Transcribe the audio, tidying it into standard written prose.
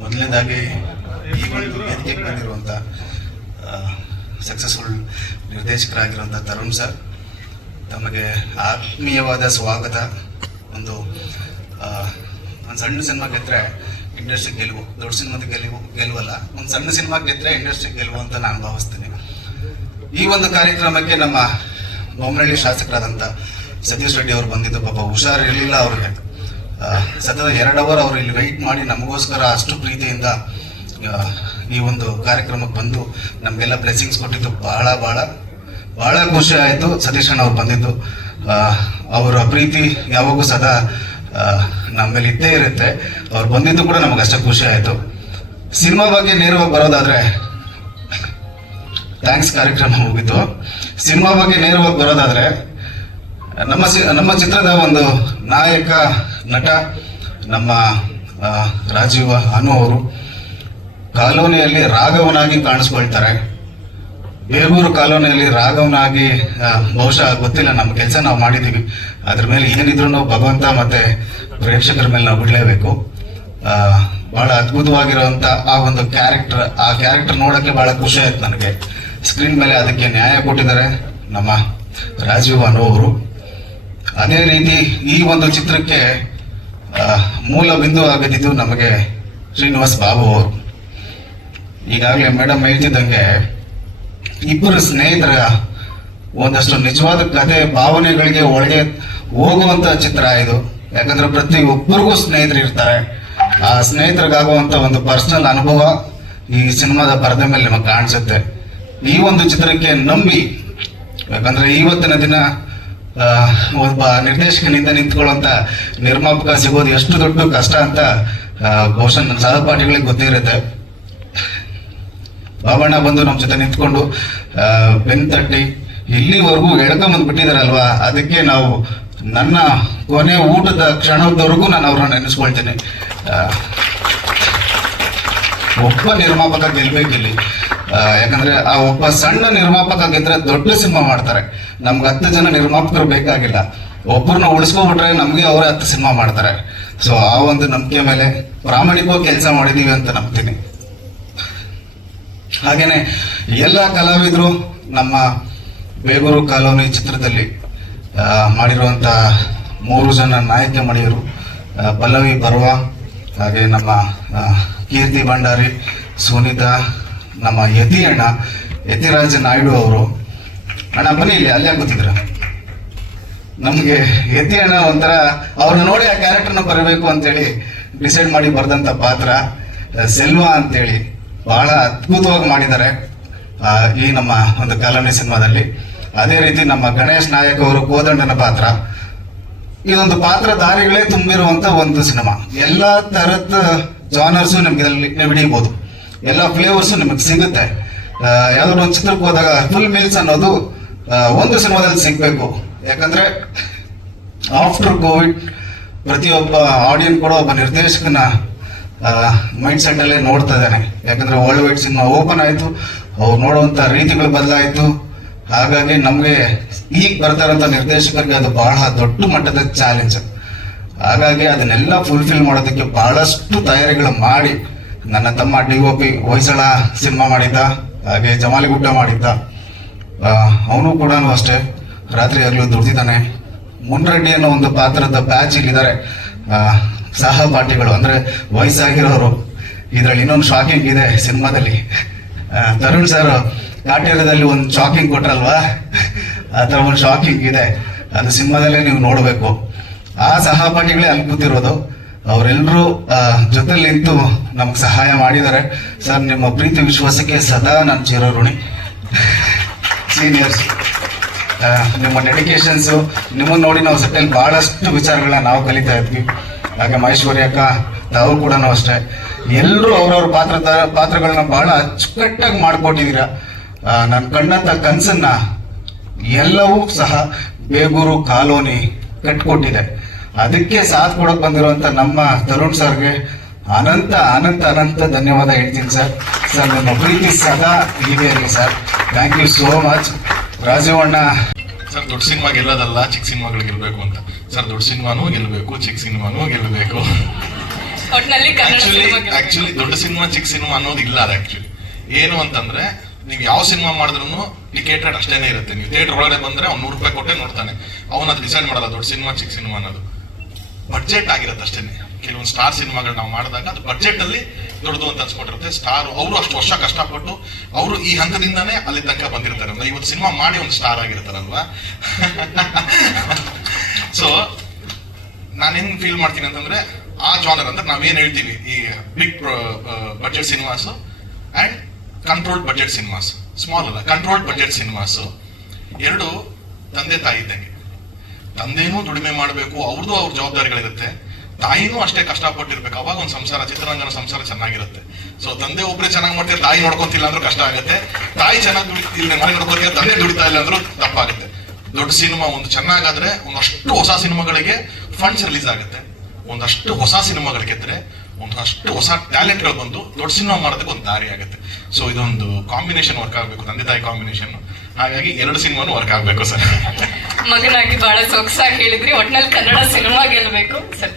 ಮೊದಲನೇದಾಗಿ ಈ ಒಂದು ವೇದಿಕೆಗೆ ಬಂದಿರುವಂಥ ಸಕ್ಸಸ್ಫುಲ್ ನಿರ್ದೇಶಕರಾಗಿರುವಂಥ ತರುಣ್ ಸರ್, ತಮಗೆ ಆತ್ಮೀಯವಾದ ಸ್ವಾಗತ. ಒಂದು ಸಣ್ಣ ಸಿನಿಮಾ ಗೆದ್ದರೆ ಇಂಡಸ್ಟ್ರಿ ಗೆಲುವು, ದೊಡ್ಡ ಸಿನಿಮಾದ ಗೆಲುವಲ್ಲ, ಒಂದು ಸಣ್ಣ ಸಿನಿಮಾ ಗೆದ್ದರೆ ಇಂಡಸ್ಟ್ರಿ ಗೆಲುವು ಅಂತ ನಾನು ಭಾವಿಸ್ತೀನಿ. ಈ ಒಂದು ಕಾರ್ಯಕ್ರಮಕ್ಕೆ ನಮ್ಮ ಬೊಮ್ಮನಹಳ್ಳಿ ಶಾಸಕರಾದಂಥ ಸತೀಶ್ ರೆಡ್ಡಿ ಅವರು ಬಂದಿದ್ದು. ಪಾಪ ಹುಷಾರಿರಲಿಲ್ಲ ಅವ್ರಿಗೆ. ಸತತ 2 ಅವರ್ ಅವರು ಇಲ್ಲಿ ವೆಯ್ಟ್ ಮಾಡಿ ನಮಗೋಸ್ಕರ ಅಷ್ಟು ಪ್ರೀತಿಯಿಂದ ಈ ಒಂದು ಕಾರ್ಯಕ್ರಮಕ್ಕೆ ಬಂದು ನಮಗೆಲ್ಲ ಬ್ಲೆಸ್ಸಿಂಗ್ಸ್ ಕೊಟ್ಟಿದ್ದು ಭಾಳ ಭಾಳ ಭಾಳ ಖುಷಿ ಆಯಿತು. ಸತೀಶ್ ಅಣ್ಣ ಅವ್ರು ಬಂದಿದ್ದು, ಅವರ ಪ್ರೀತಿ ಯಾವಾಗೂ ಸದಾ ನಮ್ಮ ಮೇಲೆ ಇದ್ದೇ ಇರುತ್ತೆ. ಅವ್ರು ಬಂದಿದ್ದು ಕೂಡ ನಮಗೆ ಅಷ್ಟೇ ಖುಷಿ ಆಯಿತು. ಸಿನಿಮಾ ಬಗ್ಗೆ ನೇರವಾಗಿ ಬರೋದಾದ್ರೆ, ಥ್ಯಾಂಕ್ಸ್ ಕಾರ್ಯಕ್ರಮ ಮುಗಿತು. ಸಿನಿಮಾ ಬಗ್ಗೆ ನೇರವಾಗಿ ಬರೋದಾದ್ರೆ, ನಮ್ಮ ಚಿತ್ರದ ಒಂದು ನಾಯಕ ನಟ ನಮ್ಮ ರಾಜೀವ್ ಅನು ಅವರು ಕಾಲೋನಿಯಲ್ಲಿ ರಾಘವನಾಗಿ ಕಾಣಿಸ್ಕೊಳ್ತಾರೆ. ಬೇಗೂರು ಕಾಲೋನಿಯಲ್ಲಿ ರಾಘವನಾಗಿ ಬಹುಶಃ ಗೊತ್ತಿಲ್ಲ, ನಮ್ಮ ಕೆಲಸ ನಾವು ಮಾಡಿದ್ದೀವಿ. ಅದ್ರ ಮೇಲೆ ಏನಿದ್ರು ಭಗವಂತ ಮತ್ತೆ ಪ್ರೇಕ್ಷಕರ ಮೇಲೆ ನಾವು ಬಿಡಲೇಬೇಕು. ಬಹಳ ಅದ್ಭುತವಾಗಿರುವಂತ ಆ ಒಂದು ಕ್ಯಾರೆಕ್ಟರ್ ನೋಡೋಕ್ಕೆ ಬಹಳ ಖುಷಿ ಆಯ್ತು ನನಗೆ. ಸ್ಕ್ರೀನ್ ಮೇಲೆ ಅದಕ್ಕೆ ನ್ಯಾಯ ಕೊಟ್ಟಿದ್ದಾರೆ ನಮ್ಮ ರಾಜೀವ್ ಅನು ಅವರು. ಅದೇ ರೀತಿ ಈ ಒಂದು ಚಿತ್ರಕ್ಕೆ ಮೂಲ ಬಿಂದು ಆಗಿದ್ದು ನಮಗೆ ಶ್ರೀನಿವಾಸ್ ಬಾಬು ಅವರು. ಈಗಾಗಲೇ ಮೇಡಮ್ ಹೇಳ್ತಿದ್ದಂಗೆ, ಇಬ್ಬರು ಸ್ನೇಹಿತರ ಒಂದಷ್ಟು ನಿಜವಾದ ಕಥೆ ಭಾವನೆಗಳಿಗೆ ಒಳಗೆ ಹೋಗುವಂತ ಚಿತ್ರ ಇದು. ಯಾಕಂದ್ರೆ ಪ್ರತಿ ಒಬ್ಬರಿಗೂ ಸ್ನೇಹಿತರು ಇರ್ತಾರೆ. ಆ ಸ್ನೇಹಿತರಿಗಾಗುವಂತ ಒಂದು ಪರ್ಸನಲ್ ಅನುಭವ ಈ ಸಿನಿಮಾದ ಪರದೆ ಮೇಲೆ ನಮಗೆ ಕಾಣಿಸುತ್ತೆ. ಈ ಒಂದು ಚಿತ್ರಕ್ಕೆ ನಂಬಿ, ಯಾಕಂದ್ರೆ ಇವತ್ತಿನ ದಿನ ಒಬ್ಬ ನಿರ್ದೇಶಕನಿಂದ ನಿಂತ್ಕೊಳ್ಳುವಂತ ನಿರ್ಮಾಪಕ ಸಿಗೋದು ಎಷ್ಟು ದೊಡ್ಡ ಕಷ್ಟ ಅಂತ ಬಹುಶಃ ನನ್ನ ಸಹಪಾಠಿಗಳಿಗೆ ಗೊತ್ತಿರುತ್ತೆ. ಬಾಬಣ್ಣ ಬಂದು ನಮ್ಮ ಜೊತೆ ನಿಂತ್ಕೊಂಡು ಬೆನ್ ತಟ್ಟಿ ಇಲ್ಲಿವರೆಗೂ ಎಳ್ಕೊಂಬಂದು ಬಿಟ್ಟಿದಾರಲ್ವಾ, ಅದಕ್ಕೆ ನಾವು ನನ್ನ ಕೊನೆ ಊಟದ ಕ್ಷಣದವರೆಗೂ ನಾನು ಅವ್ರನ್ನ ನೆನೆಸ್ಕೊಳ್ತೀನಿ. ಒಬ್ಬ ನಿರ್ಮಾಪಕ ಗೆಲ್ಬೇಕಿಲ್ಲಿ. ಯಾಕಂದ್ರೆ ಆ ಒಬ್ಬ ಸಣ್ಣ ನಿರ್ಮಾಪಕ ಗೆದ್ರೆ ದೊಡ್ಡ ಸಿನಿಮಾ ಮಾಡ್ತಾರೆ. ನಮ್ಗೆ 10 ಜನ ನಿರ್ಮಾಪಕರು ಬೇಕಾಗಿಲ್ಲ, ಒಬ್ಬರನ್ನ ಉಳಿಸ್ಕೊಂಡ್ಬಿಟ್ರೆ ನಮ್ಗೆ ಅವರೇ 10 ಸಿನಿಮಾ ಮಾಡ್ತಾರೆ. ಸೊ ಆ ಒಂದು ನಂಬಿಕೆ ಮೇಲೆ ಪ್ರಾಮಾಣಿಕವಾಗಿ ಕೆಲಸ ಮಾಡಿದೀವಿ ಅಂತ ನಂಬ್ತೀನಿ. ಹಾಗೇನೆ ಎಲ್ಲ ಕಲಾವಿದರು ನಮ್ಮ ಬೇಗೂರು ಕಾಲೋನಿ ಚಿತ್ರದಲ್ಲಿ ಮಾಡಿರುವಂತ 3 ಜನ ನಾಯಕ ಮಣಿಯರು, ಪಲ್ಲವಿ ಪರ್ವ, ಹಾಗೆ ನಮ್ಮ ಕೀರ್ತಿ ಭಂಡಾರಿ, ಸುನೀತಾ, ನಮ್ಮ ಯತಿರಾಜ ನಾಯ್ಡು ಅವರು. ಅಣ್ಣ ಬನ್ನಿ ಇಲ್ಲಿ, ಅಲ್ಲೇ ಕೂತಿದ್ರ. ನಮ್ಗೆ ಯತಿ ಅಣ್ಣ ಒಂಥರ ಅವ್ರನ್ನ ನೋಡಿ ಆ ಕ್ಯಾರೆಕ್ಟರ್ನ ಬರಬೇಕು ಅಂತೇಳಿ ಡಿಸೈಡ್ ಮಾಡಿ ಬರೆದಂತ ಪಾತ್ರ ಸೆಲ್ವಾ ಅಂತೇಳಿ ಬಹಳ ಅದ್ಭುತವಾಗಿ ಮಾಡಿದ್ದಾರೆ ಈ ನಮ್ಮ ಒಂದು ಕಾಲೋನಿ ಸಿನಿಮಾದಲ್ಲಿ. ಅದೇ ರೀತಿ ನಮ್ಮ ಗಣೇಶ್ ನಾಯಕ್ ಅವರು ಕೋದಂಡನ ಪಾತ್ರ. ಇದೊಂದು ಪಾತ್ರಧಾರಿಗಳೇ ತುಂಬಿರುವಂತ ಒಂದು ಸಿನಿಮಾ. ಎಲ್ಲಾ ತರದ ಜಾನರ್ಸು ನಿಮ್ಗೆ ಇದರಲ್ಲಿ ಹಿಡಿಯಬಹುದು, ಎಲ್ಲ ಫ್ಲೇವರ್ಸು ನಿಮಗೆ ಸಿಗುತ್ತೆ. ಯಾವ್ದಾದ್ರು ಒಂದು ಚಿತ್ರಕ್ಕೆ ಹೋದಾಗ ಫುಲ್ ಮೀಲ್ಸ್ ಅನ್ನೋದು ಒಂದು ಸಿನಿಮಾದಲ್ಲಿ ಸಿಗ್ಬೇಕು. ಯಾಕಂದ್ರೆ ಆಫ್ಟರ್ ಕೋವಿಡ್ ಪ್ರತಿಯೊಬ್ಬ ಆಡಿಯನ್ಸ್ ಕೂಡ ಒಬ್ಬ ನಿರ್ದೇಶಕನ ಮೈಂಡ್ ಸೆಟ್ ಅಲ್ಲೇ ನೋಡ್ತಾ ಇದ್ದಾನೆ. ಯಾಕಂದ್ರೆ ವರ್ಲ್ಡ್ ವೈಡ್ ಸಿನಿಮಾ ಓಪನ್ ಆಯ್ತು, ಅವ್ರು ನೋಡುವಂತ ರೀತಿಗಳು ಬದಲಾಯಿತು. ಹಾಗಾಗಿ ನಮ್ಗೆ ಈಗ ಬರ್ತಾರಂತ ನಿರ್ದೇಶಕರಿಗೆ ಅದು ಬಹಳ ದೊಡ್ಡ ಮಟ್ಟದ ಚಾಲೆಂಜ್. ಹಾಗಾಗಿ ಅದನ್ನೆಲ್ಲ ಫುಲ್ಫಿಲ್ ಮಾಡೋದಕ್ಕೆ ಬಹಳಷ್ಟು ತಯಾರಿಗಳು ಮಾಡಿ, ನನ್ನ ತಮ್ಮ DOP ಹೊಯ್ಸಳ ಸಿನಿಮಾ ಮಾಡಿದ್ದ, ಹಾಗೆ ಜಮಾಲಿಗುಡ್ಡ ಮಾಡಿದ್ದ, ಅವನು ಕೂಡ ಅಷ್ಟೇ ರಾತ್ರಿ ಆಗಲೂ ದುಡ್ದಿದ್ದಾನೆ. ಮುನ್ರೆಡ್ಡಿ ಅನ್ನೋ ಒಂದು ಪಾತ್ರದ ಬ್ಯಾಚ್ ಇಲ್ಲಿದ್ದಾರೆ ಸಹಪಾಠಿಗಳು, ಅಂದ್ರೆ ವಯಸ್ಸಾಗಿರೋರು. ಇದ್ರಲ್ಲಿ ಇನ್ನೊಂದು ಶಾಕಿಂಗ್ ಇದೆ ಸಿನಿಮಾದಲ್ಲಿ. ತರುಣ್ ಸರ್ ಕಾಟೇರದಲ್ಲಿ ಒಂದು ಶಾಕಿಂಗ್ ಕೊಟ್ರಲ್ವಾ, ಆ ಥರ ಒಂದು ಶಾಕಿಂಗ್ ಇದೆ. ಅದು ಸಿನಿಮಾದಲ್ಲೇ ನೀವು ನೋಡಬೇಕು. ಆ ಸಹಪಾಠಿಗಳೇ ಅಲ್ಲಿ ಕೂತಿರೋದು. ಅವರೆಲ್ಲರೂ ಜೊತೆಲಿ ನಿಂತು ನಮ್ಗೆ ಸಹಾಯ ಮಾಡಿದ್ದಾರೆ. ಸರ್, ನಿಮ್ಮ ಪ್ರೀತಿ ವಿಶ್ವಾಸಕ್ಕೆ ಸದಾ ನಾನು ಚಿರಋಣಿ. ಸೀನಿಯರ್ಸ್, ನಿಮ್ಮ ಡೆಡಿಕೇಶನ್ಸು, ನಿಮ್ಮನ್ನು ನೋಡಿ ನಾವು ಸೆಟ್ಟಲ್ಲಿ ಬಹಳಷ್ಟು ವಿಚಾರಗಳನ್ನ ನಾವು ಕಲಿತಾ ಇದ್ವಿ. ಹಾಗೆ ಮಹೇಶ್ವರಿ ಅಕ್ಕ, ತಾವು ಕೂಡ ಅಷ್ಟೇ. ಎಲ್ಲರೂ ಅವ್ರವ್ರ ಪಾತ್ರಗಳನ್ನ ಬಹಳ ಅಚ್ಚುಕಟ್ಟಾಗಿ ಮಾಡ್ಕೊಟ್ಟಿದ್ದೀರ. ನನ್ನ ಕಣ್ಣಂತ ಕನಸನ್ನ ಎಲ್ಲವೂ ಸಹ ಬೇಗೂರು ಕಾಲೋನಿ ಕಟ್ಕೊಟ್ಟಿದೆ. ಅದಕ್ಕೆ ಸಾಥ್ ಕೊಡಕ್ ಬಂದಿರುವಂತ ನಮ್ಮ ತರುಣ್ ಸರ್ಗೆ ಅನಂತ ಅನಂತ ಅನಂತ ಧನ್ಯವಾದ ಹೇಳ್ತೀನಿ ಸರ್. ಸರ್, ನಿಮ್ಮ ಪ್ರೀತಿ ಸದಾ ಹೀಗೆ ಇರಲಿ sir. Thank you so much. ರಾಜೀವಣ್ಣ ಸರ್, ದೊಡ್ಡ ಸಿನಿಮಾ ಗೆಲ್ಲೋದಲ್ಲ, ಚಿಕ್ಕ ಸಿನಿಮಾಗಳು ಗೆಲ್ಲಬೇಕು ಅಂತ. ಸರ್, ದೊಡ್ಡ ಸಿನಿಮಾನೂ ಗೆಲ್ಲಬೇಕು, ಚಿಕ್ಕ ಸಿನಿಮಾನೂ ಗೆಲ್ಲಬೇಕು. ಒಟ್ನಲ್ಲಿ ಕನ್ನಡ ಸಿನಿಮಾ ಆಕ್ಚುಲಿ ದೊಡ್ಡ ಸಿನಿಮಾ ಚಿಕ್ಕ ಸಿನಿಮಾ ಅನ್ನೋದು ಇಲ್ಲ ಅದು ಆಕ್ಚುಲಿ ಏನು ಅಂತಂದ್ರೆ ನೀವು ಯಾವ ಸಿನಿಮಾ ಮಾಡಿದ್ರು ಟಿಕೆಟ್ ರೇಟ್ ಅಷ್ಟೇನೆ ಇರುತ್ತೆ. ನೀವು ಥಿಯೇಟರ್ ಒಳಗಡೆ ಬಂದ್ರೆ ಅವ್ನು ₹100 ಕೊಟ್ಟೆ ನೋಡ್ತಾನೆ. ಅವನು ಅದು ಡಿಸೈಡ್ ಮಾಡಲ್ಲ ದೊಡ್ಡ ಸಿನಿಮಾ ಚಿಕ್ಕ ಸಿನಿಮಾ ಅನ್ನೋದು. ಬಡ್ಜೆಟ್ ಆಗಿರುತ್ತೆ ಅಷ್ಟೇನೆ. ಕೆಲವೊಂದು ಸ್ಟಾರ್ ಸಿನಿಮಾಗಳು ನಾವು ಮಾಡಿದಾಗ ಅದು ಬಡ್ಜೆಟ್ ಅಲ್ಲಿ ದೊಡ್ಡದು ಅಂತ ಅನ್ಸ್ಕೊಂಡಿರುತ್ತೆ. ಸ್ಟಾರ್ ಅವರು ಅಷ್ಟು ವರ್ಷ ಕಷ್ಟಪಟ್ಟು ಅವರು ಈ ಹಂತದಿಂದಾನೇ ಅಲ್ಲಿ ತನಕ ಬಂದಿರ್ತಾರೆ. ಇವತ್ತು ಸಿನಿಮಾ ಮಾಡಿ ಒಂದು ಸ್ಟಾರ್ ಆಗಿರ್ತಾರಲ್ವಾ. ಸೊ ನಾನೇನ್ ಫೀಲ್ ಮಾಡ್ತೀನಿ ಅಂತಂದ್ರೆ ಆ ಜಾನರ್ ಅಂದ್ರೆ ನಾವೇನ್ ಹೇಳ್ತೀವಿ ಈ big budget cinemas and controlled budget cinemas, small ಅಲ್ಲ ಕಂಟ್ರೋಲ್ಡ್ ಬಡ್ಜೆಟ್ ಸಿನಿಮಾಸ್ ಎರಡು ತಂದೆ ತಾಯಿ ಇದ್ದಂಗೆ. ತಂದೆನೂ ದುಡಿಮೆ ಮಾಡಬೇಕು, ಅವ್ರದ್ದು ಅವ್ರ ಜವಾಬ್ದಾರಿಗಳಿರುತ್ತೆ. ತಾಯಿನೂ ಅಷ್ಟೇ ಕಷ್ಟಪಟ್ಟಿರ್ಬೇಕು. ಅವಾಗ ಒಂದು ಸಂಸಾರ, ಚಿತ್ರರಂಗನ ಸಂಸಾರ ಚೆನ್ನಾಗಿರುತ್ತೆ. ಸೊ ತಂದೆ ಒಬ್ಬರೇ ಚೆನ್ನಾಗಿ ಮಾಡ್ತಾರೆ, ತಾಯಿ ನೋಡ್ಕೊಂತಿಲ್ಲ ಅಂದ್ರೂ ಕಷ್ಟ ಆಗುತ್ತೆ. ತಾಯಿ ಚೆನ್ನಾಗಿ ದುಡಿತಿಲ್ಲ, ಮನೆ ನೋಡ್ಕೊತಾರೆ, ತಂದೆ ದುಡಿತಾ ಇಲ್ಲ ಅಂದ್ರೂ ತಪ್ಪಾಗುತ್ತೆ. ದೊಡ್ಡ ಸಿನಿಮಾ ಒಂದು ಚೆನ್ನಾಗಾದ್ರೆ ಒಂದಷ್ಟು ಹೊಸ ಸಿನಿಮಾಗಳಿಗೆ ಫಂಡ್ಸ್ ರಿಲೀಸ್ ಆಗುತ್ತೆ. ಒಂದಷ್ಟು ಹೊಸ ಸಿನಿಮಾಗಳು ಗೆದ್ರೆ ಒಂದಷ್ಟು ಹೊಸ ಟ್ಯಾಲೆಂಟ್ಗಳು ಬಂದು ದೊಡ್ಡ ಸಿನಿಮಾ ಮಾಡೋದಕ್ಕೆ ಒಂದು ದಾರಿ ಆಗುತ್ತೆ. ಸೊ ಇದೊಂದು ಕಾಂಬಿನೇಷನ್ ವರ್ಕ್ ಆಗಬೇಕು, ತಂದೆ ತಾಯಿ ಕಾಂಬಿನೇಷನ್. ಹಾಗಾಗಿ 2 ಸಿನಿಮಾನು ವರ್ಕ್ ಆಗಬೇಕು ಸರ್. ಮಗನಾಗಿ ಬಹಳ ಸೊಗಸಾಗಿ ಹೇಳಿದ್ರಿ. ಒಟ್ನಲ್ಲಿ ಕನ್ನಡ ಸಿನಿಮಾ ಗೆಲ್ಬೇಕು ಸರ್.